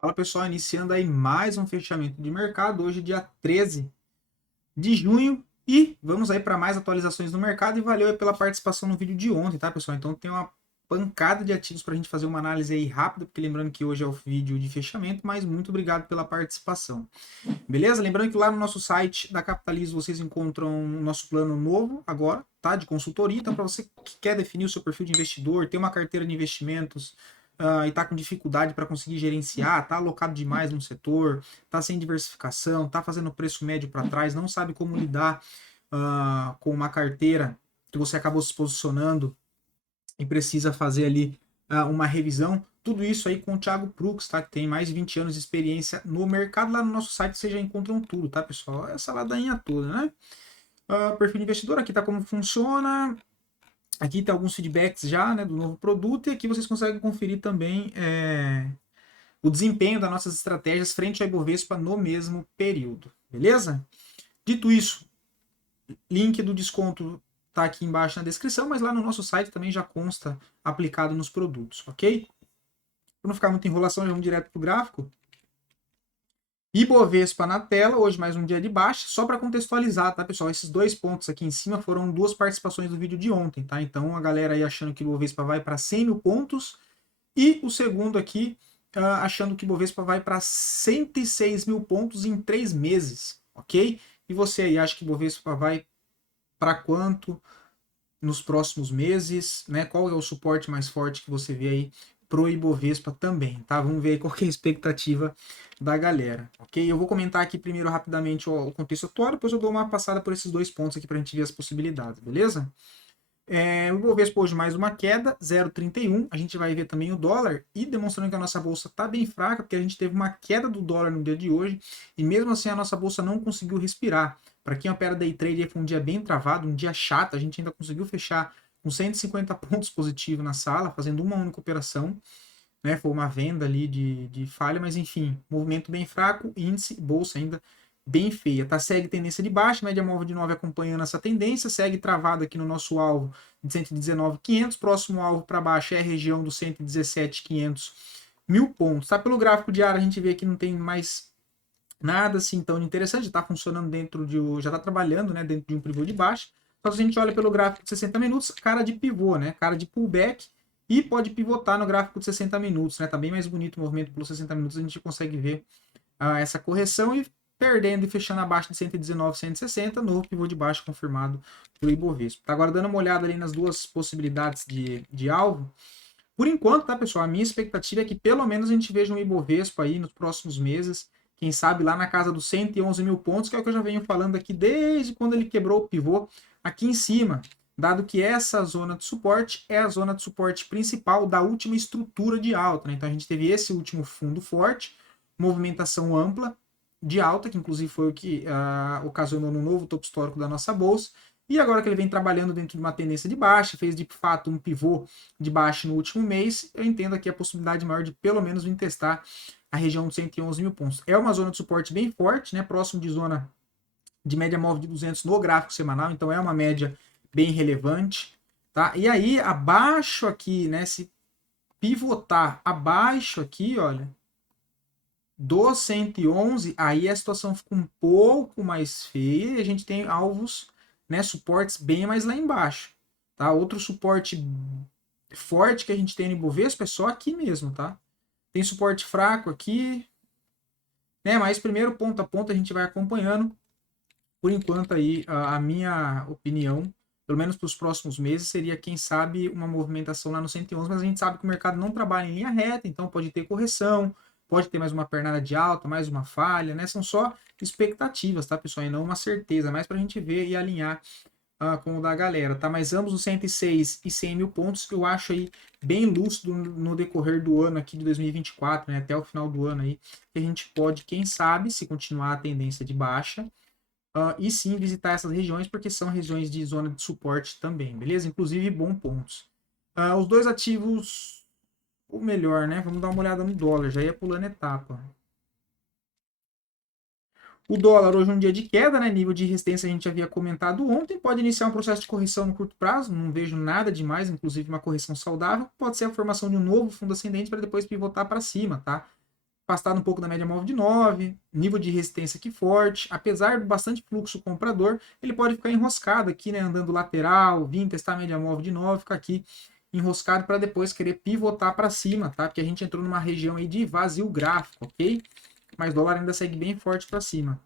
Fala pessoal, iniciando aí mais um fechamento de mercado, hoje dia 13 de junho e vamos aí para mais atualizações no mercado e valeu aí pela participação no vídeo de ontem, tá pessoal? Então tem uma pancada de ativos para a gente fazer uma análise aí rápida, porque lembrando que hoje é o vídeo de fechamento, mas muito obrigado pela participação. Beleza? Lembrando que lá no nosso site da Capitalizo vocês encontram o nosso plano novo agora, tá? De consultoria. Então, para você que quer definir o seu perfil de investidor, ter uma carteira de investimentos e tá com dificuldade para conseguir gerenciar, tá alocado demais no setor, tá sem diversificação, tá fazendo preço médio para trás, não sabe como lidar com uma carteira que você acabou se posicionando e precisa fazer ali uma revisão. Tudo isso aí com o Thiago Prux, tá? Que tem mais de 20 anos de experiência no mercado. Lá no nosso site vocês já encontram tudo, tá, pessoal? Essa ladainha toda, né? Perfil de investidor, aqui tá como funciona. Aqui tem alguns feedbacks já, né, do novo produto. E aqui vocês conseguem conferir também o desempenho das nossas estratégias frente ao Ibovespa no mesmo período. Beleza? Dito isso, link do desconto tá aqui embaixo na descrição, mas lá no nosso site também já consta aplicado nos produtos, ok? Para não ficar muita enrolação, já vamos direto para o gráfico. Ibovespa na tela, hoje mais um dia de baixa, só para contextualizar, tá, pessoal? Esses dois pontos aqui em cima foram duas participações do vídeo de ontem, tá? Então a galera aí achando que o Ibovespa vai para 100 mil pontos e o segundo aqui achando que o Ibovespa vai para 106 mil pontos em 3 meses, ok? E você aí acha que o Ibovespa vai para quanto nos próximos meses, né? Qual é o suporte mais forte que você vê aí pro Ibovespa também, tá? Vamos ver aí qual que é a expectativa da galera, ok? Eu vou comentar aqui primeiro rapidamente o contexto atual, depois eu dou uma passada por esses dois pontos aqui para a gente ver as possibilidades, beleza? O Ibovespa hoje mais uma queda, 0,31. A gente vai ver também o dólar e demonstrando que a nossa bolsa está bem fraca, porque a gente teve uma queda do dólar no dia de hoje e mesmo assim a nossa bolsa não conseguiu respirar. Para quem opera day trade, foi um dia bem travado, um dia chato. A gente ainda conseguiu fechar com 150 pontos positivos na sala, fazendo uma única operação. Né? Foi uma venda ali de falha, mas enfim, movimento bem fraco, índice, bolsa ainda bem feia, tá? Segue tendência de baixa, média móvel de 9 acompanhando essa tendência, segue travado aqui no nosso alvo de 119.500, próximo alvo para baixo é a região dos 117.500 mil pontos, tá? Pelo gráfico diário a gente vê que não tem mais nada assim tão interessante, está funcionando dentro de, já está trabalhando, né, dentro de um pivô de baixa. Só que se a gente olha pelo gráfico de 60 minutos, cara de pivô, né, cara de pullback, e pode pivotar no gráfico de 60 minutos, né, tá bem mais bonito o movimento pelos 60 minutos, a gente consegue ver essa correção e perdendo e fechando abaixo de 119, 160, novo pivô de baixo confirmado pelo Ibovespa. Tá agora dando uma olhada ali nas duas possibilidades de alvo. Por enquanto, tá, pessoal? A minha expectativa é que pelo menos a gente veja um Ibovespa aí nos próximos meses, quem sabe lá na casa dos 111 mil pontos, que é o que eu já venho falando aqui desde quando ele quebrou o pivô aqui em cima, dado que essa zona de suporte é a zona de suporte principal da última estrutura de alta, né? Então a gente teve esse último fundo forte, movimentação ampla de alta, que inclusive foi o que ocasionou no novo topo histórico da nossa bolsa, e agora que ele vem trabalhando dentro de uma tendência de baixa, fez de fato um pivô de baixa no último mês, eu entendo aqui a possibilidade maior de pelo menos vir testar a região de 111 mil pontos. É uma zona de suporte bem forte, né, próximo de zona de média móvel de 200 no gráfico semanal, então é uma média bem relevante, tá? E aí, abaixo aqui, né, se pivotar abaixo aqui, olha, do 111, aí a situação fica um pouco mais feia e a gente tem alvos, né, suportes bem mais lá embaixo, tá? Outro suporte forte que a gente tem no Ibovespa é só aqui mesmo, tá? Tem suporte fraco aqui, né? Mas primeiro ponto a ponto a gente vai acompanhando. Por enquanto aí a minha opinião, pelo menos para os próximos meses, seria quem sabe uma movimentação lá no 111, mas a gente sabe que o mercado não trabalha em linha reta, então pode ter correção, pode ter mais uma pernada de alta, mais uma falha, né? São só expectativas, tá, pessoal? E não uma certeza, mais para a gente ver e alinhar com o da galera, tá? Mas ambos os 106 e 100 mil pontos eu acho aí bem lúcido no decorrer do ano aqui de 2024, né? Até o final do ano aí, que a gente pode, quem sabe, se continuar a tendência de baixa, e sim visitar essas regiões, porque são regiões de zona de suporte também, beleza? Inclusive, bons pontos. Os dois ativos, o melhor, né? Vamos dar uma olhada no dólar, já ia pulando etapa. O dólar hoje é um dia de queda, né? Nível de resistência a gente havia comentado ontem. Pode iniciar um processo de correção no curto prazo, não vejo nada demais, inclusive uma correção saudável. Pode ser a formação de um novo fundo ascendente para depois pivotar para cima, tá? afastado um pouco da média móvel de 9, nível de resistência aqui forte, apesar do bastante fluxo comprador, ele pode ficar enroscado aqui, né, andando lateral, vir testar a média móvel de 9, ficar aqui enroscado para depois querer pivotar para cima, tá? Porque a gente entrou numa região aí de vazio gráfico, ok? Mas o dólar ainda segue bem forte para cima.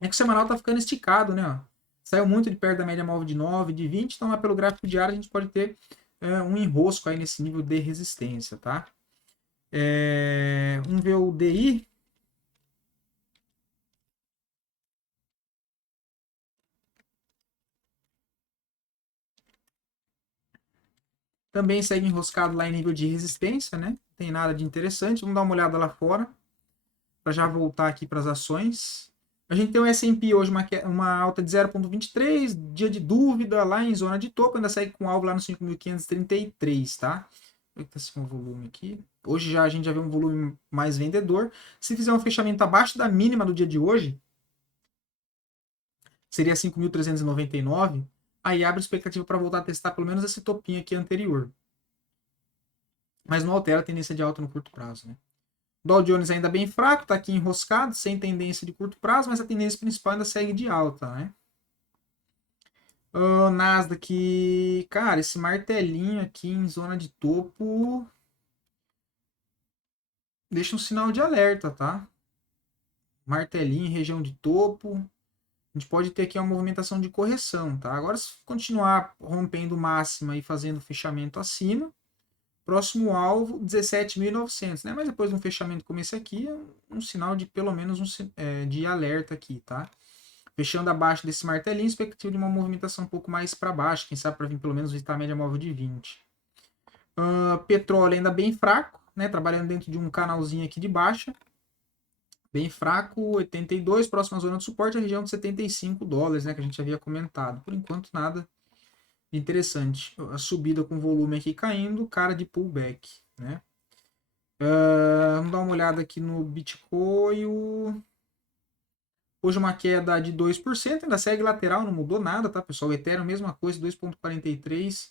É que o semanal tá ficando esticado, né? Ó. Saiu muito de perto da média móvel de 9, de 20, então lá pelo gráfico diário a gente pode ter um enrosco aí nesse nível de resistência, tá? Vamos ver o DI. Também segue enroscado lá em nível de resistência, né? Não tem nada de interessante. Vamos dar uma olhada lá fora, para já voltar aqui para as ações. A gente tem o S&P hoje, uma alta de 0,23, dia de dúvida lá em zona de topo, ainda segue com alvo lá no 5.533, tá? Como é que tá esse volume aqui? Hoje a gente já vê um volume mais vendedor. Se fizer um fechamento abaixo da mínima do dia de hoje, seria 5.399, aí abre expectativa para voltar a testar pelo menos esse topinho aqui anterior. Mas não altera a tendência de alta no curto prazo, né? Dow Jones ainda bem fraco, está aqui enroscado, sem tendência de curto prazo, mas a tendência principal ainda segue de alta, né? O Nasdaq, cara, esse martelinho aqui em zona de topo deixa um sinal de alerta, tá? Martelinho em região de topo, a gente pode ter aqui uma movimentação de correção, tá? Agora, se continuar rompendo máxima e fazendo fechamento acima, próximo alvo 17.900, né? Mas depois de um fechamento como esse aqui, é um sinal de pelo menos de alerta aqui, tá? Fechando abaixo desse martelinho, expectativa de uma movimentação um pouco mais para baixo, quem sabe para vir pelo menos visitar a média móvel de 20. Petróleo ainda bem fraco, né? Trabalhando dentro de um canalzinho aqui de baixa. Bem fraco, 82, próxima zona de suporte, a região de 75 dólares, né? Que a gente havia comentado. Por enquanto, nada de interessante. A subida com volume aqui caindo, cara de pullback, né? Vamos dar uma olhada aqui no Bitcoin. Hoje uma queda de 2%, ainda segue lateral, não mudou nada, tá, pessoal? O Ethereum, mesma coisa, 2,43.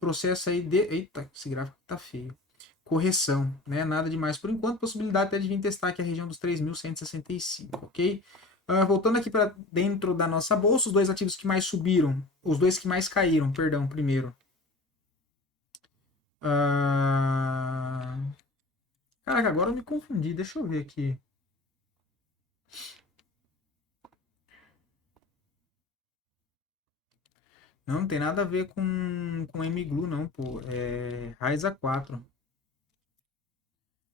Processo aí de... Eita, esse gráfico tá feio. Correção, né? Nada demais por enquanto. Possibilidade até de vir testar aqui a região dos 3.165, ok? Voltando aqui para dentro da nossa bolsa, os dois ativos que mais subiram, os dois que mais caíram, perdão, primeiro. Caraca, agora eu me confundi, deixa eu ver aqui. Não, não tem nada a ver com MGLU, não, pô. É Raiza 4.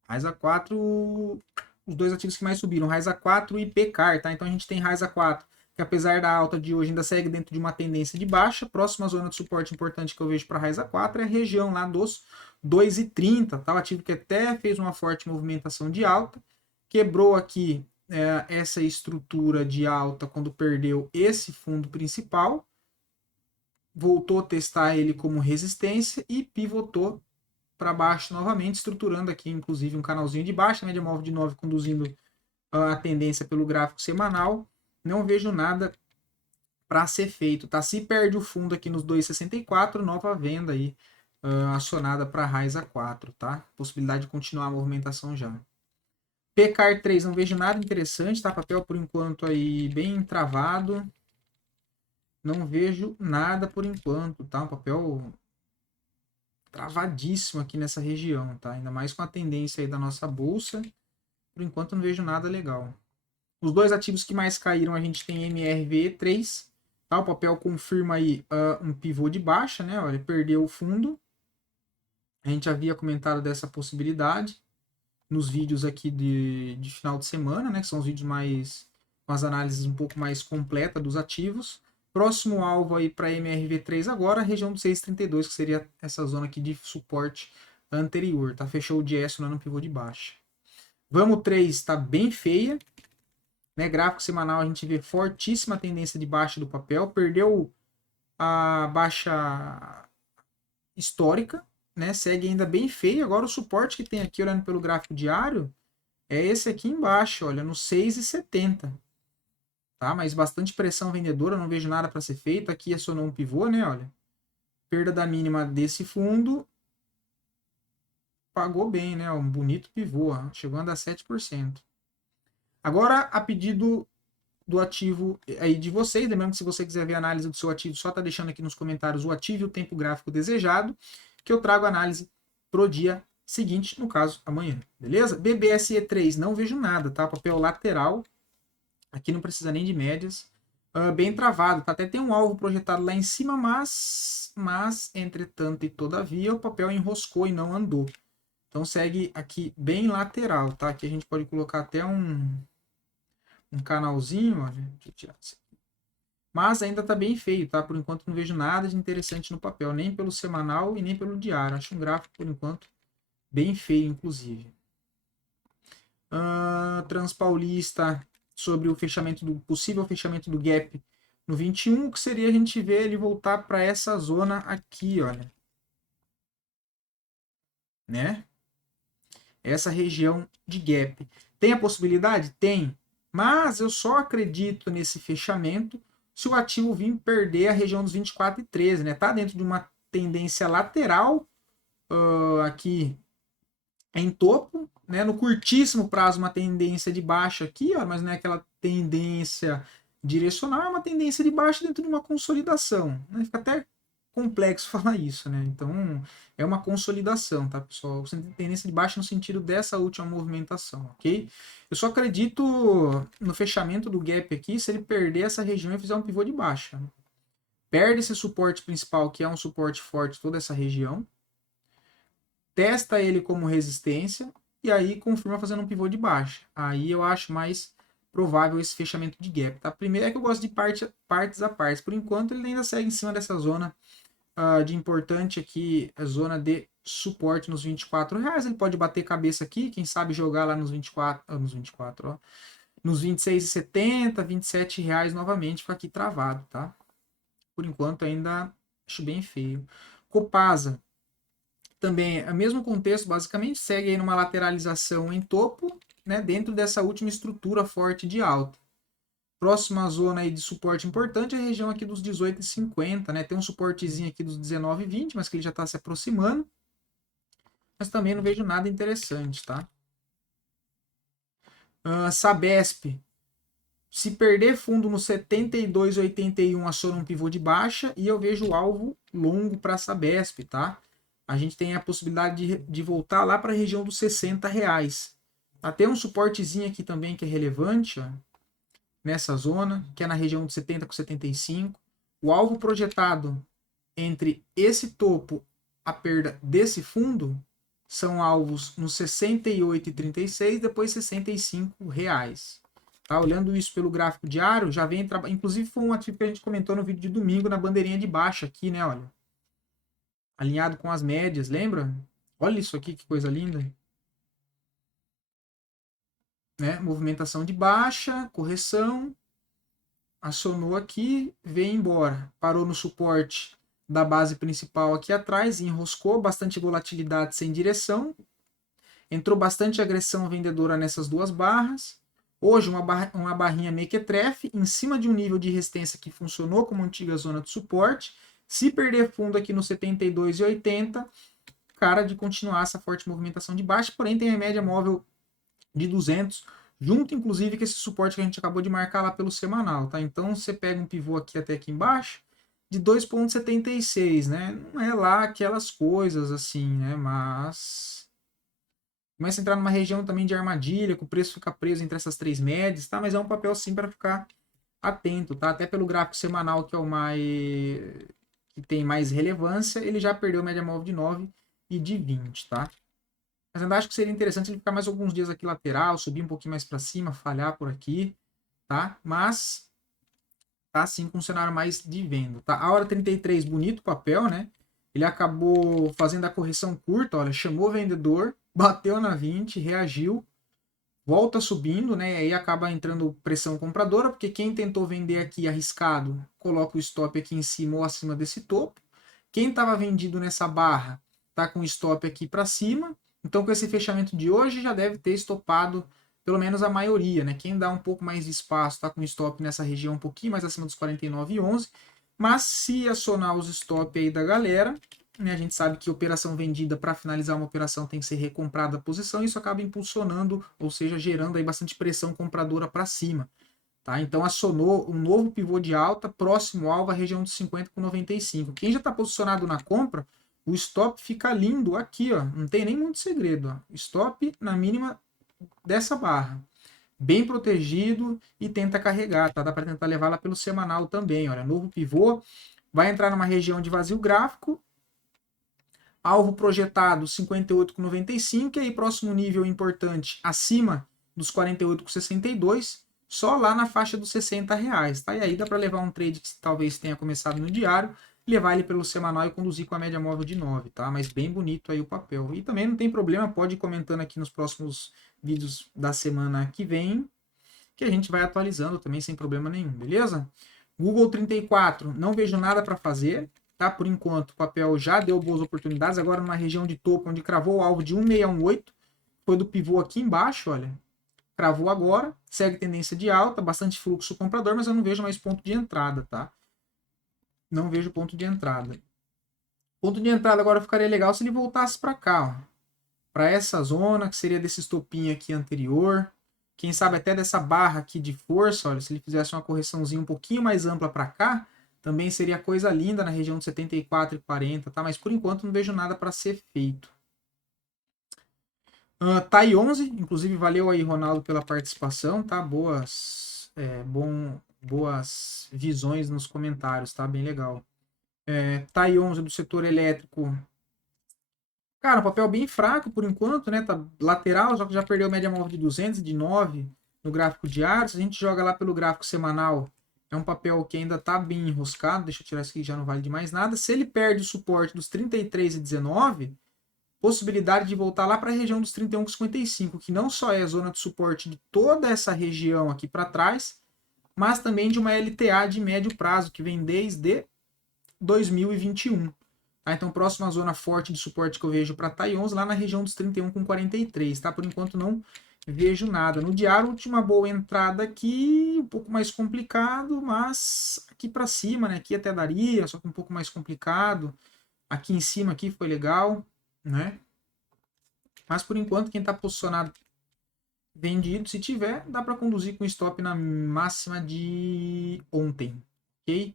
Raiza 4, os dois ativos que mais subiram, Raiza 4 e PCAR, tá? Então a gente tem Raiza 4, que apesar da alta de hoje ainda segue dentro de uma tendência de baixa. Próxima zona de suporte importante que eu vejo para Raiza 4 é a região lá dos 2,30, tá? O ativo que até fez uma forte movimentação de alta, quebrou aqui essa estrutura de alta quando perdeu esse fundo principal, voltou a testar ele como resistência e pivotou para baixo novamente, estruturando aqui inclusive um canalzinho de baixa, média móvel de 9 conduzindo a tendência pelo gráfico semanal. Não vejo nada para ser feito, tá? Se perde o fundo aqui nos 2,64, nova venda aí acionada para Raiza 4, tá? Possibilidade de continuar a movimentação já. PCAR 3 não vejo nada interessante, tá? Papel por enquanto aí bem travado. Não vejo nada por enquanto, tá? Um papel travadíssimo aqui nessa região, tá? Ainda mais com a tendência aí da nossa bolsa. Por enquanto não vejo nada legal. Os dois ativos que mais caíram, a gente tem MRV3, tá? O papel confirma aí um pivô de baixa, né? Olha, perdeu o fundo. A gente havia comentado dessa possibilidade nos vídeos aqui de final de semana, né? Que são os vídeos mais com as análises um pouco mais completas dos ativos. Próximo alvo aí para MRV3 agora, a região do 6,32, que seria essa zona aqui de suporte anterior, tá? Fechou o dia no pivô de baixa. Vamos 3 está bem feia, né? Gráfico semanal a gente vê fortíssima tendência de baixa do papel, perdeu a baixa histórica, né? Segue ainda bem feia. Agora o suporte que tem aqui, olhando pelo gráfico diário, é esse aqui embaixo, olha, no 6,70. Tá? Mas bastante pressão vendedora, não vejo nada para ser feito. Aqui acionou um pivô, né? Olha, perda da mínima desse fundo. pagou bem, né? Um bonito pivô, chegando a 7%. Agora, a pedido do ativo aí de vocês, lembrando que se você quiser ver a análise do seu ativo, só tá deixando aqui nos comentários o ativo e o tempo gráfico desejado, que eu trago a análise pro dia seguinte, no caso, amanhã, beleza? BBSE3, não vejo nada, tá? Papel lateral, aqui não precisa nem de médias, bem travado, tá? Até tem um alvo projetado lá em cima, mas entretanto e todavia, o papel enroscou e não andou. Então segue aqui bem lateral, tá? Aqui a gente pode colocar até um canalzinho, ó, deixa eu tirar isso aqui. Mas ainda tá bem feio, tá? Por enquanto não vejo nada de interessante no papel, nem pelo semanal e nem pelo diário. Acho um gráfico, por enquanto, bem feio, inclusive. Transpaulista, sobre o fechamento do possível fechamento do gap no 21, que seria a gente ver ele voltar para essa zona aqui, olha. Né? Essa região de gap. Tem a possibilidade? Tem. Mas eu só acredito nesse fechamento se o ativo vir perder a região dos 24 e 13, né? Tá dentro de uma tendência lateral aqui em topo, né? No curtíssimo prazo uma tendência de baixa aqui, ó, mas não é aquela tendência direcional, é uma tendência de baixa dentro de uma consolidação, né? Fica até complexo falar isso, né? Então é uma consolidação, tá, pessoal? Tendência de baixa no sentido dessa última movimentação, ok? Eu só acredito no fechamento do gap aqui se ele perder essa região e fizer um pivô de baixa. Perde esse suporte principal, que é um suporte forte, toda essa região. Testa ele como resistência e aí confirma fazendo um pivô de baixa. Aí eu acho mais provável esse fechamento de gap, tá? Primeiro é que eu gosto de partes a partes. Por enquanto ele ainda segue em cima dessa zona de importante aqui, a zona de suporte nos R$ 24. Ele pode bater cabeça aqui, quem sabe jogar lá nos 24, ó, nos R$ 26,70, R$ 27 novamente, fica aqui travado, tá? Por enquanto ainda acho bem feio. Copasa também é o mesmo contexto, basicamente, segue aí numa lateralização em topo, né, dentro dessa última estrutura forte de alta. Próxima zona aí de suporte importante é a região aqui dos 18,50, né? Tem um suportezinho aqui dos 19,20, mas que ele já está se aproximando. Mas também não vejo nada interessante, tá? Sabesp. Se perder fundo no 72,81, aciona um pivô de baixa e eu vejo o alvo longo para a Sabesp, tá? A gente tem a possibilidade de voltar lá para a região dos R$ 60. Tem um suportezinho aqui também que é relevante, ó, nessa zona, que é na região de 70 com 75. O alvo projetado entre esse topo, a perda desse fundo, são alvos nos 68,36, depois R$ 65. Tá? Olhando isso pelo gráfico diário, já vem, inclusive foi um ativo que a gente comentou no vídeo de domingo, na bandeirinha de baixa aqui, né, olha. Alinhado com as médias, lembra? Olha isso aqui, que coisa linda. Né? Movimentação de baixa, correção, acionou aqui, veio embora. Parou no suporte da base principal aqui atrás, enroscou, bastante volatilidade sem direção. Entrou bastante agressão vendedora nessas duas barras. Hoje uma barrinha mequetrefe, em cima de um nível de resistência que funcionou como antiga zona de suporte. Se perder fundo aqui no 72,80, cara de continuar essa forte movimentação de baixa, porém tem a média móvel de 200, junto inclusive com esse suporte que a gente acabou de marcar lá pelo semanal, tá? Então você pega um pivô aqui até aqui embaixo de 2,76, né? Não é lá aquelas coisas assim, né? Mas começa a entrar numa região também de armadilha, que o preço fica preso entre essas três médias, tá? Mas é um papel sim para ficar atento, tá? Até pelo gráfico semanal, que é o mais que tem mais relevância, ele já perdeu média móvel de 9 e de 20, tá? Mas ainda acho que seria interessante ele ficar mais alguns dias aqui lateral, subir um pouquinho mais para cima, falhar por aqui, tá? Mas tá sim com um cenário mais de venda, tá? A hora 33, bonito papel, né? Ele acabou fazendo a correção curta, olha, chamou o vendedor, bateu na 20, reagiu, volta subindo, né? E aí acaba entrando pressão compradora, porque quem tentou vender aqui arriscado, coloca o stop aqui em cima ou acima desse topo. Quem estava vendido nessa barra tá com o stop aqui para cima. Então, com esse fechamento de hoje, já deve ter estopado pelo menos a maioria, né? Quem dá um pouco mais de espaço tá com stop nessa região um pouquinho mais acima dos 49,11. Mas se acionar os stop aí da galera, né? A gente sabe que operação vendida para finalizar uma operação tem que ser recomprada a posição, e isso acaba impulsionando, ou seja, gerando aí bastante pressão compradora para cima. Tá? Então acionou um novo pivô de alta próximo ao alvo, a região dos 50,95. Quem já está posicionado na compra, o stop fica lindo aqui, ó. Não tem nem muito segredo. Ó. Stop na mínima dessa barra. Bem protegido e tenta carregar, tá? Dá para tentar levar lá pelo semanal também. Olha, novo pivô. Vai entrar numa região de vazio gráfico. Alvo projetado 58,95. E aí, próximo nível importante acima dos 48,62. Só lá na faixa dos R$60, tá? E aí dá para levar um trade que talvez tenha começado no diário, levar ele pelo semanal e conduzir com a média móvel de 9, tá? Mas bem bonito aí o papel. E também não tem problema, pode ir comentando aqui nos próximos vídeos da semana que vem, que a gente vai atualizando também sem problema nenhum, beleza? Google 34, não vejo nada para fazer, tá? Por enquanto, o papel já deu boas oportunidades, agora numa região de topo, onde cravou o alvo de 1618, foi do pivô aqui embaixo, olha, cravou agora, segue tendência de alta, bastante fluxo comprador, mas eu não vejo mais ponto de entrada, tá? Não vejo ponto de entrada. Ponto de entrada agora ficaria legal se ele voltasse para cá, ó. Para essa zona, que seria desse estopinho aqui anterior. Quem sabe até dessa barra aqui de força, olha, se ele fizesse uma correçãozinha um pouquinho mais ampla para cá, também seria coisa linda na região de 74,40, tá? Mas por enquanto não vejo nada para ser feito. TAI 11, inclusive valeu aí, Ronaldo, pela participação, tá? Boas visões nos comentários, tá? Bem legal. TAI 11 do setor elétrico. Cara, um papel bem fraco por enquanto, né? Tá lateral, já perdeu média móvel de 200 e de 9 no gráfico diário. Se a gente joga lá pelo gráfico semanal, é um papel que ainda tá bem enroscado. Deixa eu tirar isso aqui, já não vale de mais nada. Se ele perde o suporte dos 33,19, possibilidade de voltar lá para a região dos 31,55, que não só é a zona de suporte de toda essa região aqui para trás, mas também de uma LTA de médio prazo, que vem desde 2021. Tá? Então, próxima zona forte de suporte que eu vejo para TAI 11, lá na região dos 31,43. Tá? Por enquanto, não vejo nada. No diário, última boa entrada aqui, um pouco mais complicado, mas aqui para cima, né? Aqui até daria, só que um pouco mais complicado. Aqui em cima aqui foi legal, né? Mas por enquanto, quem está posicionado vendido, se tiver, dá para conduzir com stop na máxima de ontem, ok?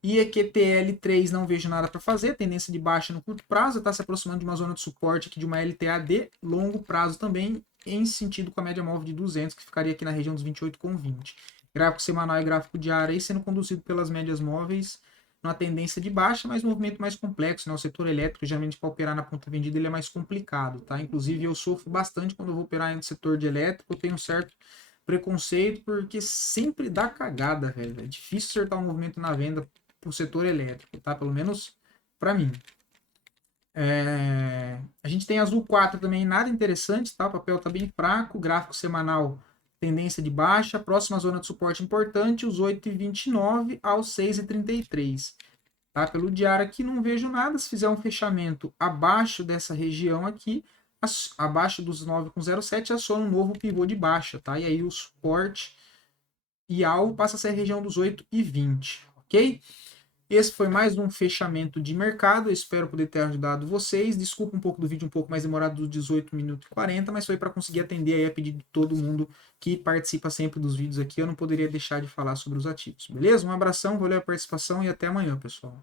E EQTL3 não vejo nada para fazer, tendência de baixa no curto prazo, está se aproximando de uma zona de suporte aqui de uma LTA de longo prazo também, em sentido com a média móvel de 200, que ficaria aqui na região dos 28,20. Gráfico semanal e gráfico diário aí sendo conduzido pelas médias móveis, numa tendência de baixa, mas movimento mais complexo, né? O setor elétrico, geralmente, para operar na ponta vendida, ele é mais complicado, tá? Inclusive, eu sofro bastante quando eu vou operar no setor de elétrico, eu tenho um certo preconceito, porque sempre dá cagada, velho. É difícil acertar um movimento na venda pro setor elétrico, tá? Pelo menos para mim. A gente tem Azul 4 também, nada interessante, tá? O papel tá bem fraco, gráfico semanal tendência de baixa, próxima zona de suporte importante, os 8,29 aos 6,33. Tá? Pelo diário aqui não vejo nada, se fizer um fechamento abaixo dessa região aqui, abaixo dos 9,07, aciona um novo pivô de baixa, tá? E aí o suporte e alvo passa a ser a região dos 8,20, ok? Esse foi mais um fechamento de mercado. Eu espero poder ter ajudado vocês. Desculpa um pouco do vídeo um pouco mais demorado, dos 18 minutos e 40, mas foi para conseguir atender aí a pedido de todo mundo que participa sempre dos vídeos aqui. Eu não poderia deixar de falar sobre os ativos. Beleza? Um abração, valeu a participação e até amanhã, pessoal.